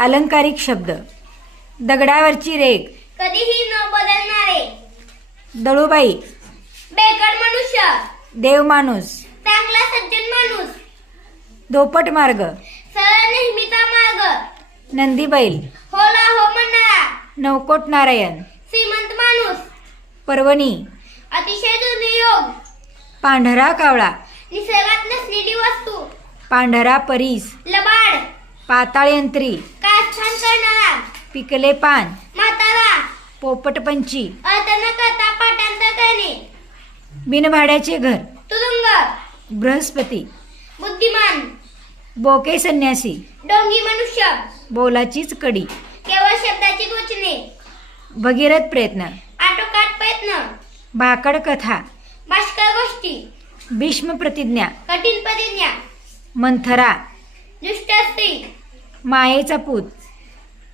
अलंकारिक शब्द. दगडावरची रेघ. कधीही न बदलणारे. दळूबाई. बेकार मनुष्य. देव माणूस. चांगला सज्जन माणूस. धोपट मार्ग. सरळ नेहमीचा मार्ग. नंदी बैल. होला हो म्हणणारा. नवकोट नारायण. श्रीमंत माणूस. पर्वणी. अतिशय दुर्योग. पांढरा कावळा. निसर्गात नसलेली वस्तू. पांढरा परीस. लबाड. पाताळ यंत्री. कारस्थान करणारा. पिकले पान. म्हातारा. पोपटपंची. अर्थ न करता पाठांतर करणे. बिनभाड्याचे घर. तुरुंग. बृहस्पती. बुद्धिमान. बोके संन्यासी. डोंगी मनुष्य. बोलाचीच कडी. केवळ शब्दाची गोचणे. भगीरथ प्रयत्न. आटोकाट प्रयत्न. भाकड कथा. भाष्कर गोष्टी. भीष्म प्रतिज्ञा. कठीण प्रतिज्ञा. मंथरा. दुष्ट स्त्री. मायेचा पूत.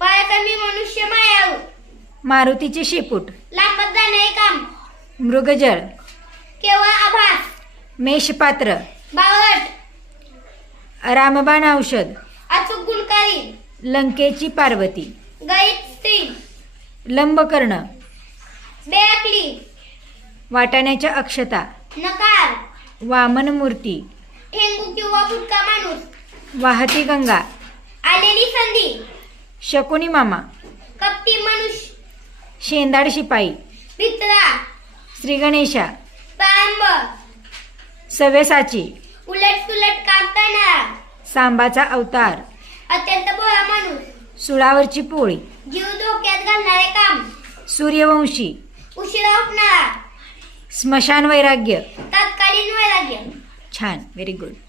पराक्रमी मनुष्य मायाळू. मारुतीचे शेपूट. लांबत जाणारे काम. मृगजळ. केवळ आभास. मेषपात्र. बावळट. रामबाण औषध. अचूक गुणकारी. लंकेची पार्वती. गळीत स्त्री. लंबकर्ण. बेअक्ली. वाटाण्याच्या अक्षता. नकार. वामन मूर्ती. ठेंगू किंवा फुटका माणूस. वाहती गंगा. आलेली संधी. शकुनी मामा. कपटी मनुष्य. शेंदाड शिपाई. भित्रा. श्री गणेशा. प्रारंभ. सव्यसाची. उलट सुलट काम करणारा. सांबाचा अवतार. अत्यंत भोळा माणूस. सुळावरची पोळी. जीव धोक्यात घालणारे काम. सूर्यवंशी. उशिरा उठणारा. स्मशान वैराग्य. तत्कालीन वैराग्य. छान, व्हेरी गुड.